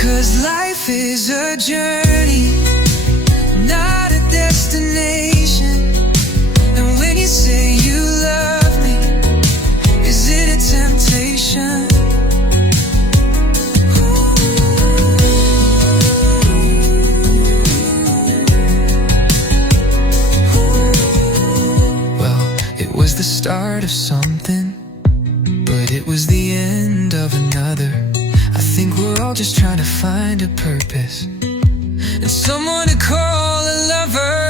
'Cause life is a journey, not a destination. And when you say you love me, is it a temptation? Well, it was the start of something, but it was the end of another. I think we're all just trying to find a purpose and someone to call a lover.